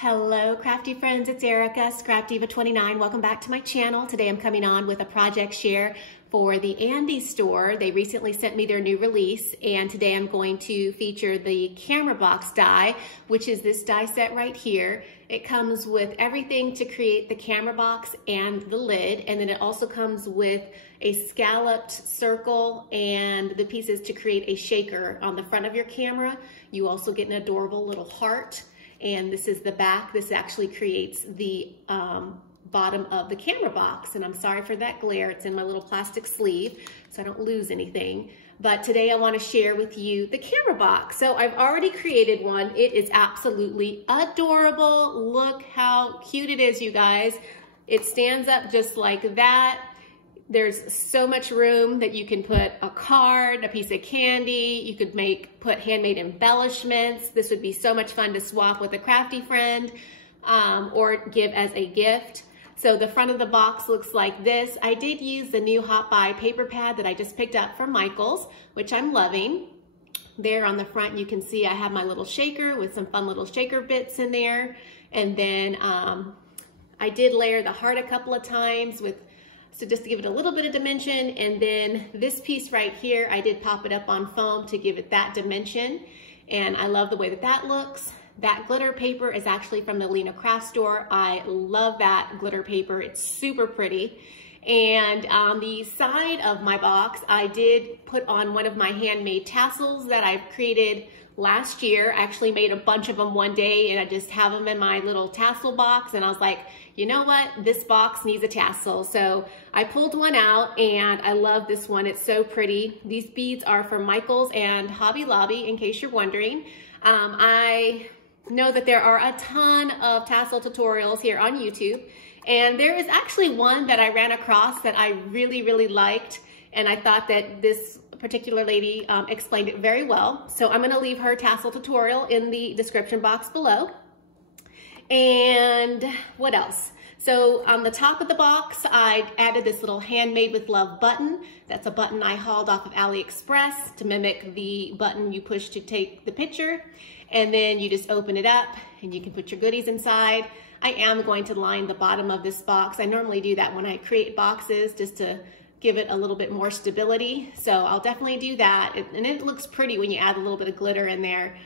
Hello crafty friends, it's Erica, Scrap Diva 29. Welcome back to my channel. Today I'm coming on with a project share for the Andy store. They recently sent me their new release, and today I'm going to feature the camera box die, which is this die set right here. It comes with everything to create the camera box and the lid, and then it also comes with a scalloped circle and the pieces to create a shaker on the front of your camera. You also get an adorable little heart. And this is the back. This actually creates the bottom of the camera box. And I'm sorry for that glare. It's in my little plastic sleeve, so I don't lose anything. But today I want to share with you the camera box. So I've already created one. It is absolutely adorable. Look how cute it is, you guys. It stands up just like that. There's so much room that you can put a card, a piece of candy. You could put handmade embellishments. This would be so much fun to swap with a crafty friend or give as a gift. So the front of the box looks like this. I did use the new Hot Buy paper pad that I just picked up from Michael's, which I'm loving. There on the front, you can see I have my little shaker with some fun little shaker bits in there. And then I did layer the heart a couple of times so just to give it a little bit of dimension. And then this piece right here, I did pop it up on foam to give it that dimension. And I love the way that that looks. That glitter paper is actually from the Lena Craft Store. I love that glitter paper. It's super pretty. And on the side of my box, I did put on one of my handmade tassels that I've created last year. I actually made a bunch of them one day, and I just have them in my little tassel box, and I was like, you know what, this box needs a tassel. So I pulled one out, and I love this one. It's so pretty. These beads are from Michael's and Hobby Lobby, in case you're wondering. I know that there are a ton of tassel tutorials here on YouTube, and there is actually one that I ran across that I really liked, and I thought that this particular lady explained it very well. So I'm gonna leave her tassel tutorial in the description box below. And what else? So on the top of the box, I added this little handmade with love button. That's a button I hauled off of AliExpress to mimic the button you push to take the picture. And then you just open it up and you can put your goodies inside. I am going to line the bottom of this box. I normally do that when I create boxes just to give it a little bit more stability. So I'll definitely do that. And it looks pretty when you add a little bit of glitter in there.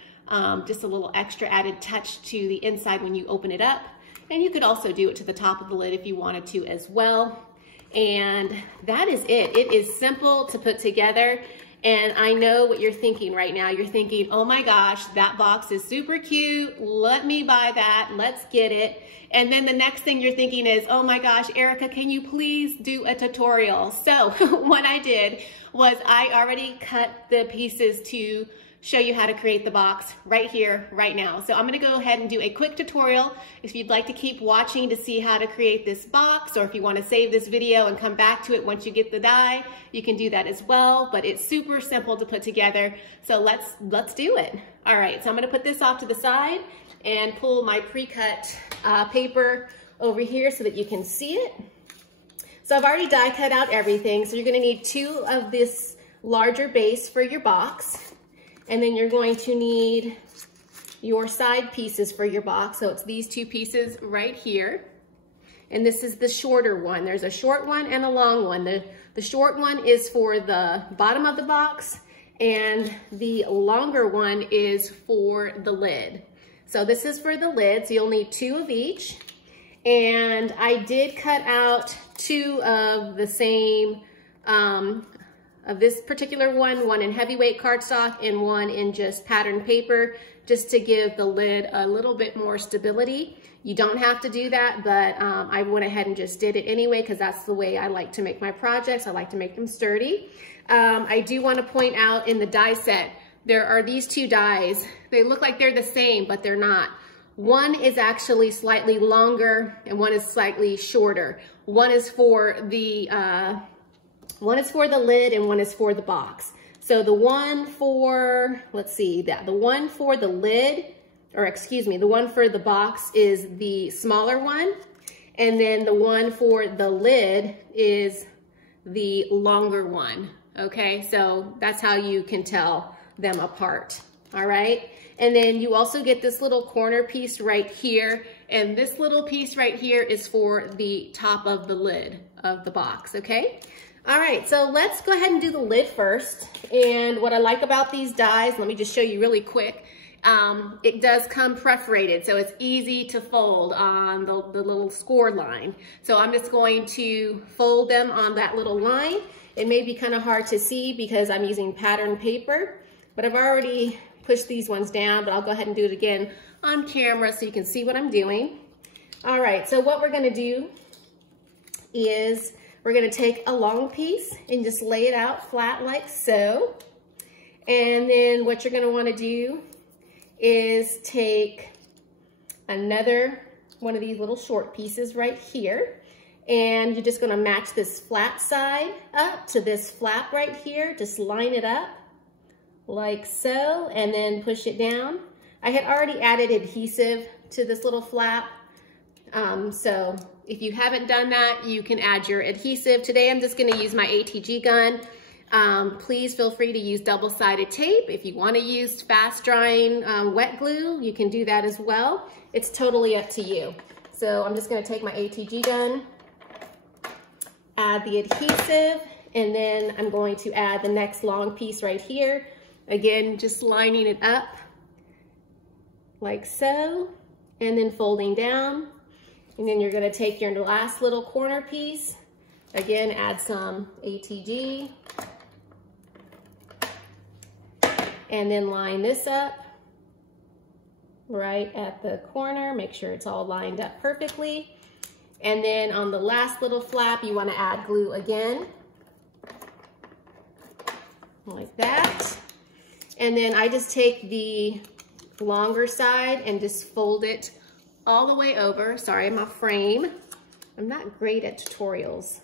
Just a little extra added touch to the inside when you open it up. And you could also do it to the top of the lid if you wanted to as well. And that is it. It is simple to put together. And I know what you're thinking right now. You're thinking, oh my gosh, that box is super cute. Let me buy that. Let's get it. And then the next thing you're thinking is, oh my gosh, Erica, can you please do a tutorial? So what I did was I already cut the pieces to show you how to create the box right here, right now. So I'm gonna go ahead and do a quick tutorial. If you'd like to keep watching to see how to create this box, or if you wanna save this video and come back to it once you get the die, you can do that as well, but it's super simple to put together. So let's do it. All right, so I'm gonna put this off to the side and pull my pre-cut paper over here so that you can see it. So I've already die cut out everything. So you're gonna need 2 of this larger base for your box. And then you're going to need your side pieces for your box. So it's these 2 pieces right here. And this is the shorter one. There's a short one and a long one. The short one is for the bottom of the box, and the longer one is for the lid. So this is for the lid, so you'll need 2 of each. And I did cut out 2 of the same, of this particular one in heavyweight cardstock and one in just patterned paper, just to give the lid a little bit more stability. You don't have to do that, but I went ahead and just did it anyway because that's the way I like to make my projects. I like to make them sturdy. I do want to point out in the die set, there are these 2 dies. They look like they're the same, but they're not. One is actually slightly longer and one is slightly shorter. One is for the lid and one is for the box. So the one for, let's see, the one for the lid, or excuse me, the one for the box is the smaller one. And then the one for the lid is the longer one. Okay, so that's how you can tell them apart. all right? And then you also get this little corner piece right here, and this little piece right here is for the top of the lid of the box, okay? All right, so let's go ahead and do the lid first. And what I like about these dies, let me just show you really quick, it does come perforated, so it's easy to fold on the little score line. So I'm just going to fold them on that little line. It may be kind of hard to see because I'm using pattern paper, but I've already pushed these ones down, but I'll go ahead and do it again on camera so you can see what I'm doing. All right, so what we're gonna do is we're gonna take a long piece and just lay it out flat like so. And then what you're gonna wanna do is take another one of these little short pieces right here, and you're just gonna match this flat side up to this flap right here. Just line it up like so, and then push it down. I had already added adhesive to this little flap, so if you haven't done that, you can add your adhesive. Today I'm just gonna use my ATG gun. Please feel free to use double-sided tape. If you wanna use fast-drying wet glue, you can do that as well. It's totally up to you. So I'm just gonna take my ATG gun, add the adhesive, and then I'm going to add the next long piece right here. Again, just lining it up like so, and then folding down. And then you're gonna take your last little corner piece, again, add some ATG, and then line this up right at the corner. Make sure it's all lined up perfectly. And then on the last little flap, you wanna add glue again, like that. And then I just take the longer side and just fold it all the way over. Sorry, my frame. I'm not great at tutorials.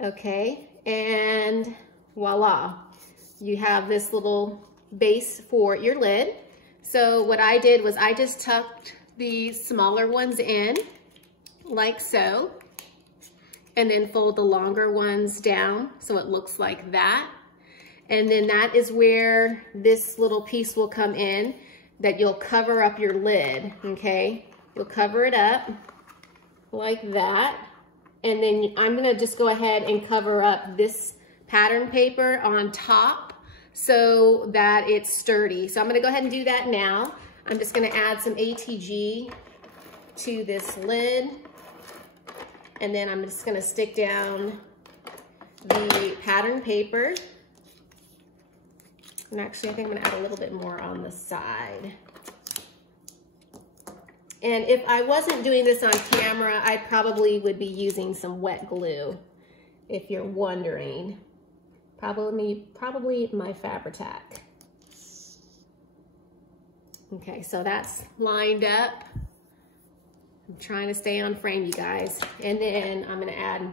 Okay, and voila. You have this little base for your lid. So what I did was I just tucked the smaller ones in like so, and then fold the longer ones down so it looks like that. And then that is where this little piece will come in that you'll cover up your lid, okay? You'll cover it up like that. And then I'm gonna just go ahead and cover up this pattern paper on top so that it's sturdy. So I'm gonna go ahead and do that now. I'm just gonna add some ATG to this lid. And then I'm just gonna stick down the pattern paper. And actually, I think I'm gonna add a little bit more on the side. And if I wasn't doing this on camera, I probably would be using some wet glue, if you're wondering. Probably my Fabri-Tac. Okay, so that's lined up. I'm trying to stay on frame, you guys. And then I'm gonna add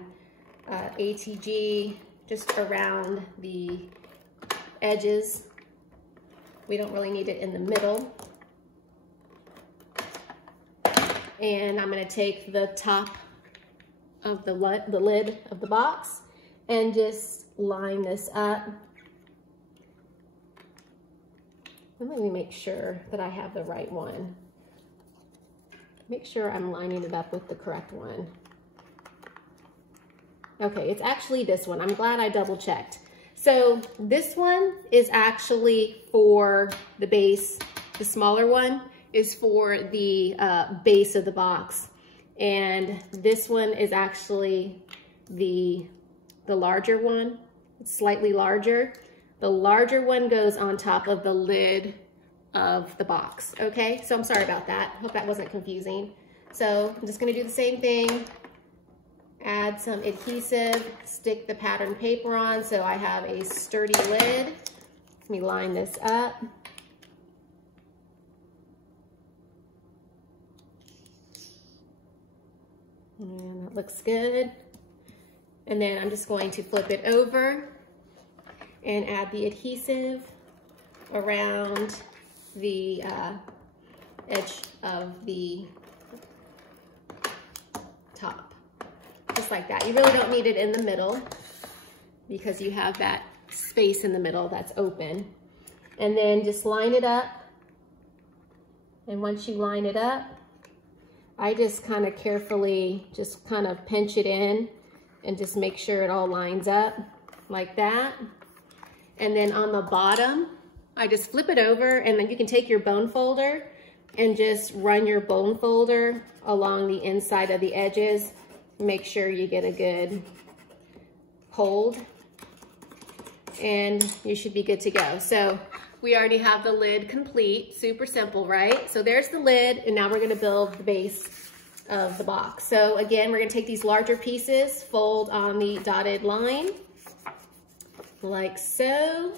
ATG just around the edges. We don't really need it in the middle. And I'm gonna take the top of the lid of the box and just line this up. Let me make sure that I have the right one. Make sure I'm lining it up with the correct one. Okay, it's actually this one. I'm glad I double checked. So this one is actually for the base. The smaller one is for the base of the box. And this one is actually the larger one. It's slightly larger. The larger one goes on top of the lid of the box, okay? So I'm sorry about that. Hope that wasn't confusing. So I'm just gonna do the same thing. Add some adhesive, stick the pattern paper on so I have a sturdy lid. Let me line this up. And that looks good. And then I'm just going to flip it over and add the adhesive around the edge of the top. Just like that. You really don't need it in the middle because you have that space in the middle that's open. and then just line it up. And once you line it up, I just kind of carefully just kind of pinch it in and just make sure it all lines up like that. And then on the bottom, I just flip it over, and then you can take your bone folder and just run your bone folder along the inside of the edges. Make sure you get a good hold, and you should be good to go. So we already have the lid complete, super simple, right? So there's the lid, and now we're gonna build the base of the box. So again, we're gonna take these larger pieces, fold on the dotted line, like so.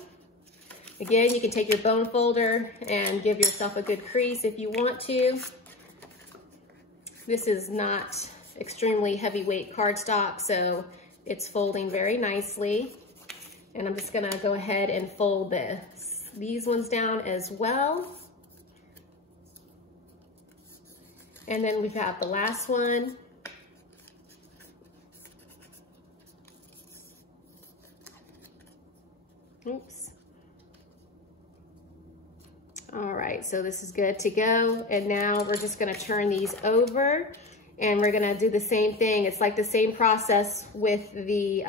Again, you can take your bone folder and give yourself a good crease if you want to. This is not extremely heavyweight cardstock, so it's folding very nicely. And I'm just gonna go ahead and fold these ones down as well. And then we have the last one. Oops. All right, so this is good to go. And now we're just gonna turn these over, and we're gonna do the same thing. It's like the same process with the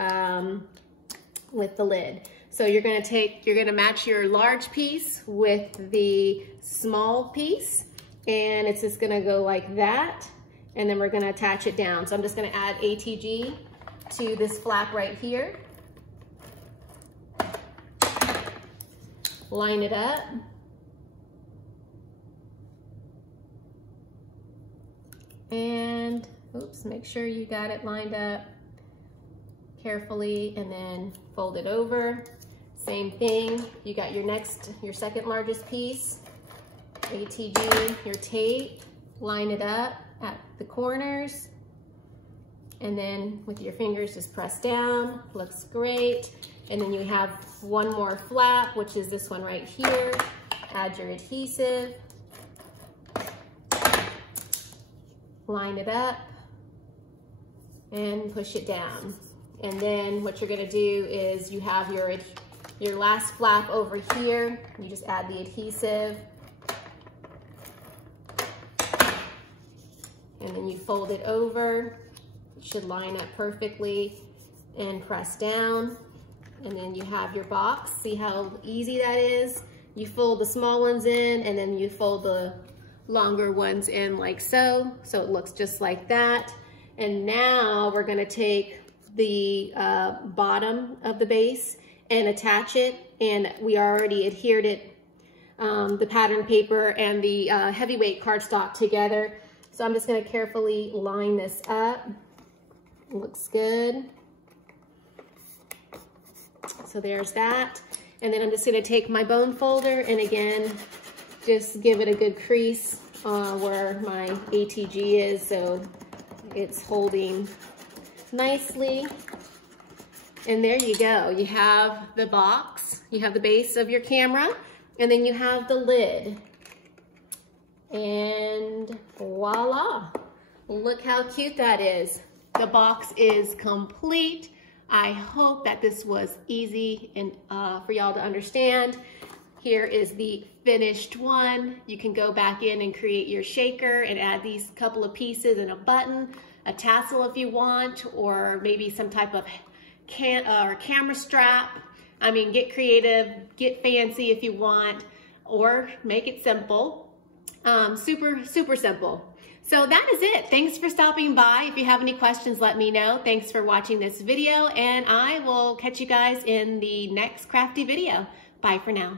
lid. So you're gonna match your large piece with the small piece, and it's just gonna go like that, and then we're gonna attach it down. So I'm just gonna add ATG to this flap right here. Line it up. And, oops, make sure you got it lined up carefully, and then fold it over. Same thing, you got your second largest piece, ATG, your tape, line it up at the corners, and then with your fingers just press down, looks great. And then you have one more flap, which is this one right here. Add your adhesive, line it up, and push it down. And then what you're gonna do is you have your last flap over here. You just add the adhesive, and then you fold it over. It should line up perfectly, and press down. And then you have your box. See how easy that is? You fold the small ones in, and then you fold the longer ones in like so. So it looks just like that. And now we're gonna take the bottom of the base and attach it. And we already adhered it, the pattern paper and the heavyweight cardstock together. So I'm just gonna carefully line this up. It looks good. So there's that. And then I'm just gonna take my bone folder and again, just give it a good crease where my ATG is, so it's holding nicely. And there you go. You have the box, you have the base of your camera, and then you have the lid. And voila. Look how cute that is. The box is complete. I hope that this was easy and for y'all to understand. Here is the finished one. You can go back in and create your shaker and add these couple of pieces and a button, a tassel if you want, or maybe some type of camera strap. I mean, get creative, get fancy if you want, or make it simple. Super, super simple. So that is it. Thanks for stopping by. If you have any questions, let me know. Thanks for watching this video, and I will catch you guys in the next crafty video. Bye for now.